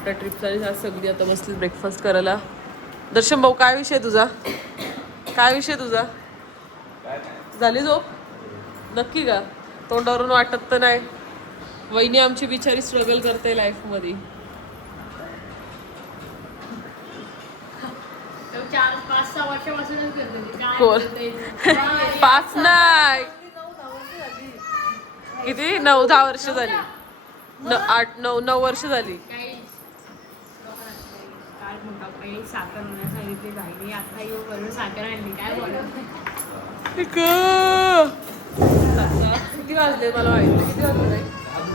आपल्या ट्रिपचा आज सगळी आता बसली ब्रेकफास्ट करायला. दर्शन भाऊ काय विषय तुझा? काय विषय तुझा? झाली झोप? नक्की का? तोंडावरून वाटत तर नाही. वहिनी आमची बिचारी स्ट्रगल करते लाईफमध्ये कोण? पाच नाही. किती? नऊ दहा वर्ष झाली. आठ नऊ नऊ वर्ष झाली काही काय साखर सांगितली आता येऊ बरोबर साखर आणली काय बोलत किती वाजले मला माहिती नाही. किती वाजले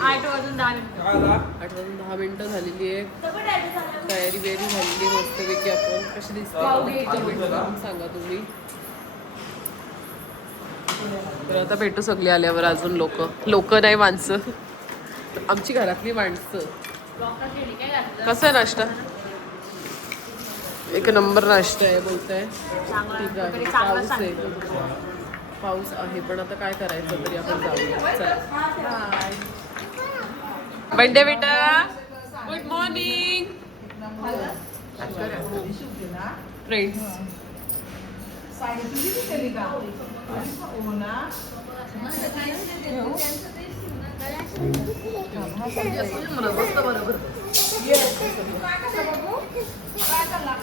आठ वाजून दहा मिनिटं आठ वाजून दहा मिनिटं झालेली आहे तयारी बियारी झालेली मस्तपैकी आपण कशी दिसते सांगा तुम्ही तर आता भेटू सगळी आल्यावर अजून लोक. लोक नाही माणसं. आमची घरातली माणसं. कसा आहे नाश्ता एक नंबर नाश्ता आहे बोलताय. ठीक आहे. पाऊस आहे. पाऊस आहे पण आता काय करायचं तरी आपण जाऊया. बंडे बेटा. गुड मॉर्निंग फ्रेंड्स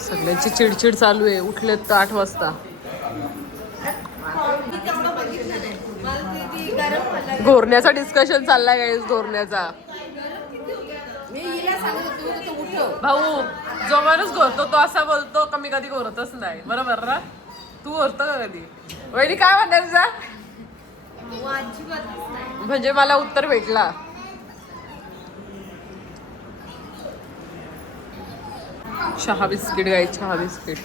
सगळ्यांची चिडचिड चालू आहे. उठलेत तर आठ वाजता. घोरण्याचा डिस्कशन चाललाय गाईस घोरण्याचा. भाऊ जो माणूस घोरतो तो असा बोलतो कमी कधी घोरतच नाही. बरोबर ना? तू घोरतो का कधी? वहिनी काय म्हणणार तुझा? म्हणजे मला उत्तर भेटला. चहा बिस्किट गाई चहा बिस्किट.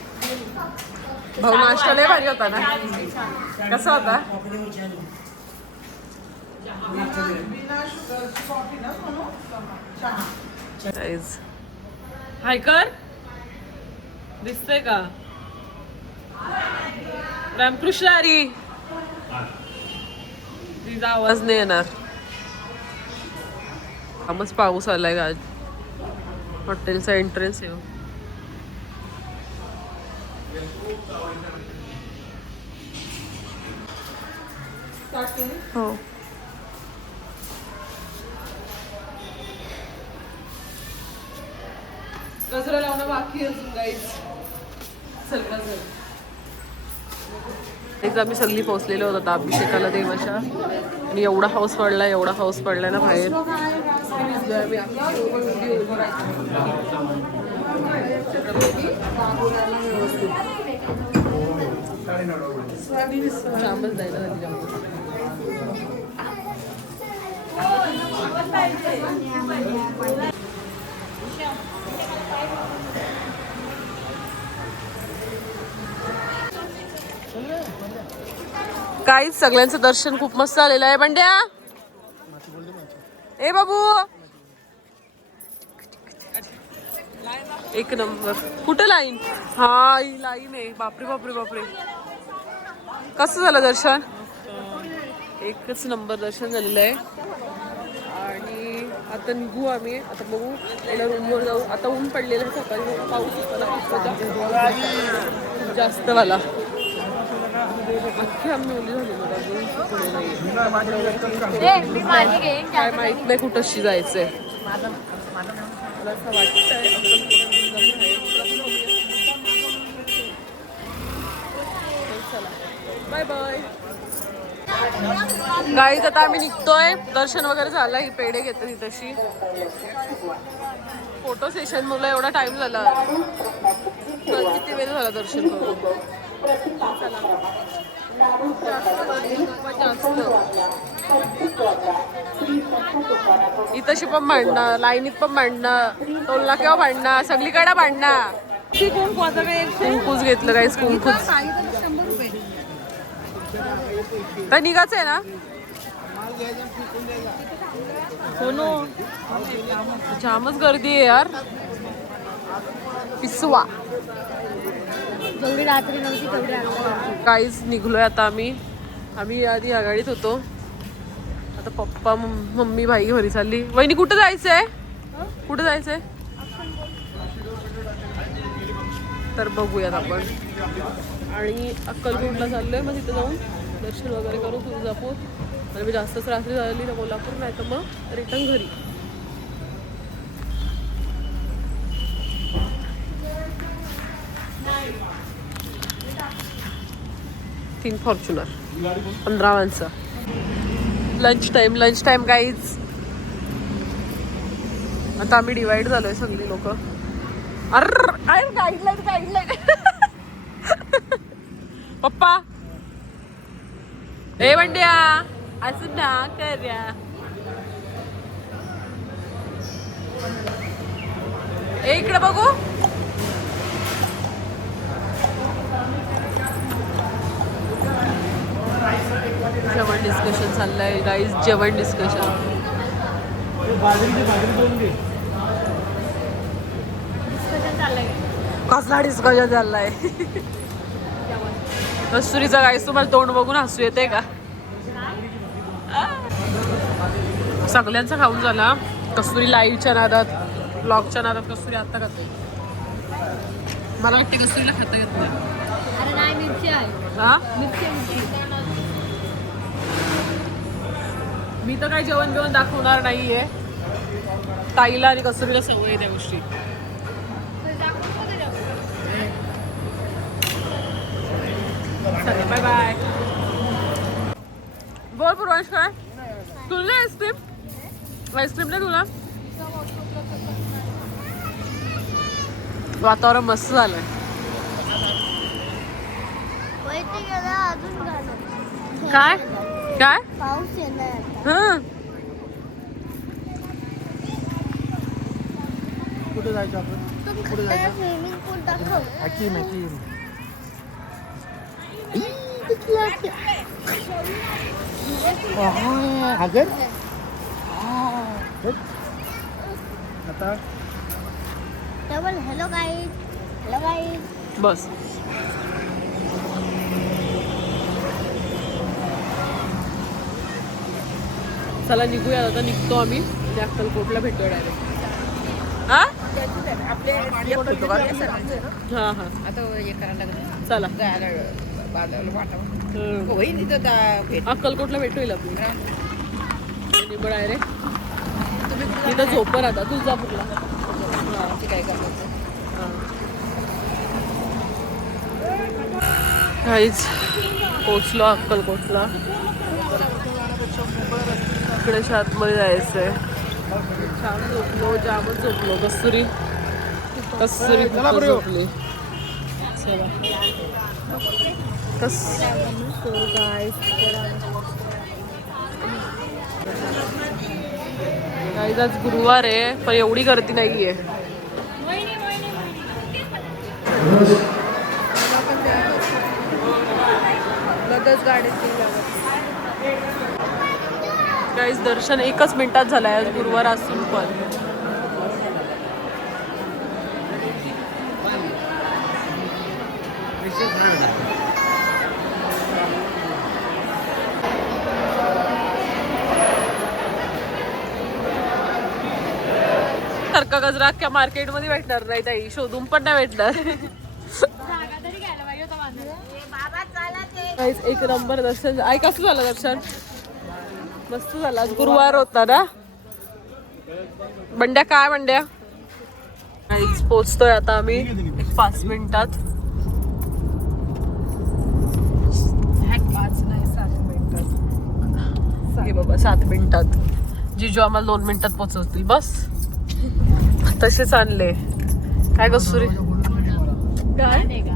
भाऊ नाश्ता लय भारी होता ना? कसा होता? Guys. हाय कर. दिसतंय का? रामकृष्ण हरी. तिचा आवाज नाही येणार. आमच पाऊस आलाय का आज हॉटेलचा एंट्रन्स आहे हो. हो. हो गजरा लावणं बाकी अजून गाईज एकदा आम्ही सगळी पोहोचलेलो होतो आता अभिषेकाला देवाच्या. आणि एवढा हाऊस पडला एवढा हाऊस पडलाय ना बाहेर. आम्ही जायला झाली काहीच सगळ्यांचं दर्शन खूप मस्त आलेलं आहे. बंड्या! ए बाबू! एक नंबर. कुठं लाईन? हा ही लाईन आहे. बापरे बापरे बापरे. कसं झालं दर्शन? एकच नंबर दर्शन झालेलं आहे. आणि आता निघू आम्ही. आता बघू. पहिला रूमवर जाऊ. आता ऊन पडलेलं आहे सकाळी. पाऊस जास्त. वाला अख्खी आम्ही ओली झालेलो अजून पुढे नाहीये. मी माझी घेईन काय माहीत नाही कुठंशी जायचंय. मला असं वाटतंय बाय बाय गाईज आता आम्ही निघतोय दर्शन वगैरे झालं ही पेढे घेते तशी फोटो सेशन मुलं एवढा टाइम झाला किती वेळ झाला दर्शन करून चला. जास्त. इथंशी पण भांडणं लाईनीत पण भांडणं टोलला केव्हा भांडणं सगळीकडे भांडणं. कुंकूच घेतलं काय कुंकूच तर निघाच आहे ना? हो नो जामच गर्दी आहे यार. पिसवा. काहीच निघलोय आता आम्ही. आम्ही आधी आघाडीत होतो. पप्पा मम्मी भाई घरी चालली. वहिनी कुठं जायचंय? कुठं जायचंय? तर बघूयात आपण. आणि अक्कलकोटला चाललोय मग तिथं जाऊन. दर्शन वगैरे करू तुळजापूर. आणि मी जास्तच रात्री झाली तर कोल्हापूर नाही तर मग रिटर्न घरी. तीन फॉर्च्युनर पंधरा माणसं. लंच टाईम लंच टाईम काहीच आता आम्ही डिवाइड झालोय सगळी लोक. अरे गाईडलाईन गाईडलाईन पप्पा. ए वंड्या. असं ना कर्या ए इकडे बघू. जेवण डिस्कशन चाललंय. गाईज जेवण डिस्कशन कसला डिस्कशन चाललाय? कस्तुरीचा गाईस तुम्हाला तोंड बघून हसू येते का? सगळ्यांचा खाऊन झाला कस्तुरी लाईव्हच्या नादात ब्लॉगच्या नादात कस्तुरी आता खाते. मला वाटते कस्तुरीला खाता येत नाही. मी तर काही जेवण बिवण दाखवणार नाहीये. ताईला आणि कस्तुरीला सवय आहे त्या गोष्टी. बाय बाय बोल पूर्वांश काय? तुला आईस्क्रीम आईस्क्रीम नाही तुला? वातावरण मस्त झालंय. काय? काय? पाऊस येणार. हा. कुठे जायचं आपण? तुम खड्ड्यात स्विमिंग पूल दाखव. हकीम हकीम आता? Double hello guys hello guys बस. चला निघूया आता निघतो आम्ही. त्या अक्कलकोटला भेटूया डायरेक्ट हा? हा हा हे. चला. दा- भेट. अक्कलकोटला भेटूया आपली डायरेक्ट तिथं झोपर आता तुळजापूरला. ते काय करायचं काहीच. पोचलो अक्कलकोटला. इकडे आतमध्ये जायचंय. छान झोपलो जामच झोपलो. कस्तुरी कस्तुरी खूपच झोपली. कस Guys, आज गुरुवार आहे पण एवढी गर्दी नाहीये. लगेच गाडीत गाईज दर्शन एकच मिनिटात झालंय आज गुरुवार असून पण. सारखा गजरा अख्ख्या मार्केटमध्ये भेटणार नाही ताई शोधून पण नाही भेटणार. एक नंबर दर्शन. आई कसं झालं दर्शन? मस्त झालं. आज गुरुवार होता ना? बंड्या काय बंड्या? पोचतोय आता आम्ही. पाच मिनिटात. हे बाबा सात मिनिटात. जिजू आम्हाला दोन मिनिटात पोचवतील. बस. तसेच आणले. काय कस्तुरी काय? नाही का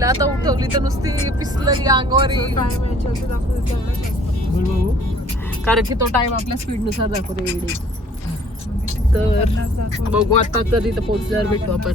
हिला आता उठवली तर नुसती पिसलेली अंगावर येईल. बोल बाबू. कारण की तो टाइम आपल्या स्पीडनुसार दाखवतो व्हिडिओ तर बघू आता तर इथं पोहोचल्यावर भेटू आपण.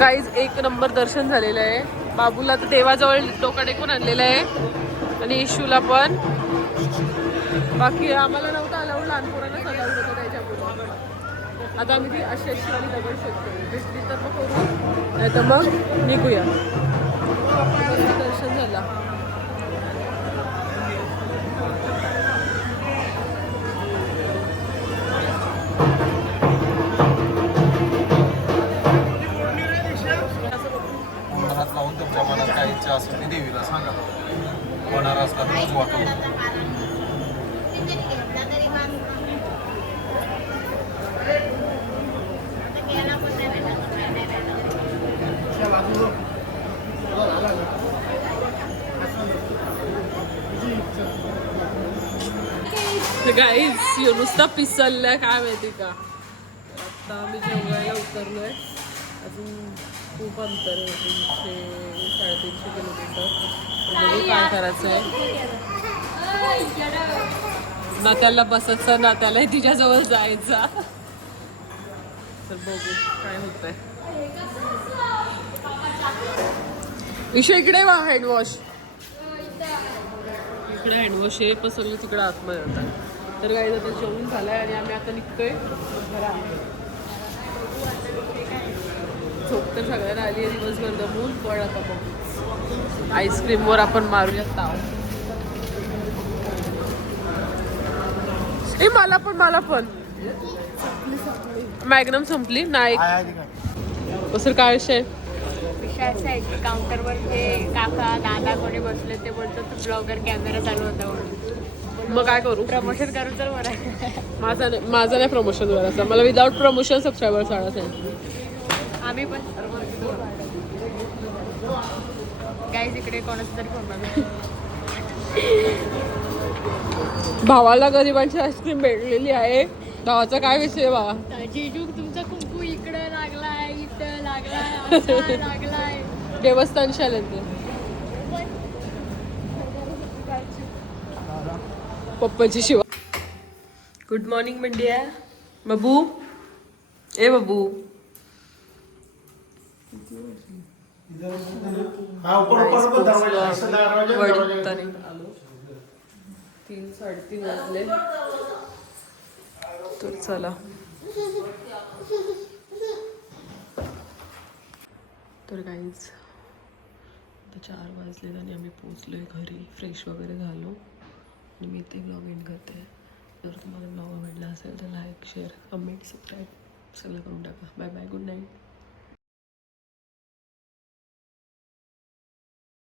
गाईज एक नंबर दर्शन झालेलं आहे. बाबूला तर देवाजवळ डोका टेकून आणलेलं आहे. आणि इशूला पण. बाकी आम्हाला नव्हतं अलाउड लहान पोरांनाच अलाउड होतं त्याच्यापुढे आता आम्ही ती अशी अशी वाली दगड शकतो भेटली तर मग करू. नाही तर मग निघूया. दर्शन झाला. असेल ती देवीला सांगा होणार असला तर उजवा करू गाईज यो नुसता पिसललाय काय माहिती का? आता आम्ही जेवायला उतरलोय. अजून खूप अंतर आहे तीनशे साडेतीनशे किलोमीटर. बघू काय करायचं आहे. ना. त्याला बसायचं ना त्याला तिच्याजवळ जायचा. तर बघू काय होत आहे इकडे वा हँडवॉश इकडे हँडवॉश आहे पसरलं तिकडे आतमध्ये आता. तर काही आता जेवण झालंय आणि आम्ही आता निघतोय घरा झोप तर सगळ्यांना आली आहे दिवसभर दमून पण आता बघू. आईस्क्रीमवर आपण मारूया ताव. ए मला पण मला पण. मॅग्नम संपली? नाही? कसं काय विषय? विषय असा आहे की काउंटरवर जे काका दादा कोणी बसले ते बोलतात ब्लॉगर कॅमेरा चालू होता म्हणून. मग काय करू? प्रमोशन करू तर बरं. माझा नाही माझा नाही प्रमोशन करायचा मला विदाउट प्रमोशन सबस्क्रायबर आणायचं आहे आम्ही पण. गाईज इकडे कोणाचं तरी फोन भावाला गरिबांची आईस्क्रीम भेटलेली आहे. भावाचा काय विषय बा जेजू तुमचा कुंकू इकडं लागलाय इथं लागलाय असं लागलाय. देवस्थान शाळेत पप्पाची शिवा गुड मॉर्निंग मंडिया बबू? ए बबू. ऊपर ऊपर दरवाजा ऐसा दरवाजा दरवाजा आलो तीन साडेतीन वाजले तर चला तर काहीच आता चार वाजले आणि आम्ही पोचलो आहे घरी. फ्रेश वगैरे झालो. आणि मी ते ब्लॉग एंड करते. जर तुम्हाला ब्लॉग आवडला असेल तर लाईक शेअर कमेंट सबस्क्राईब सगळं करून टाका. Bye bye good night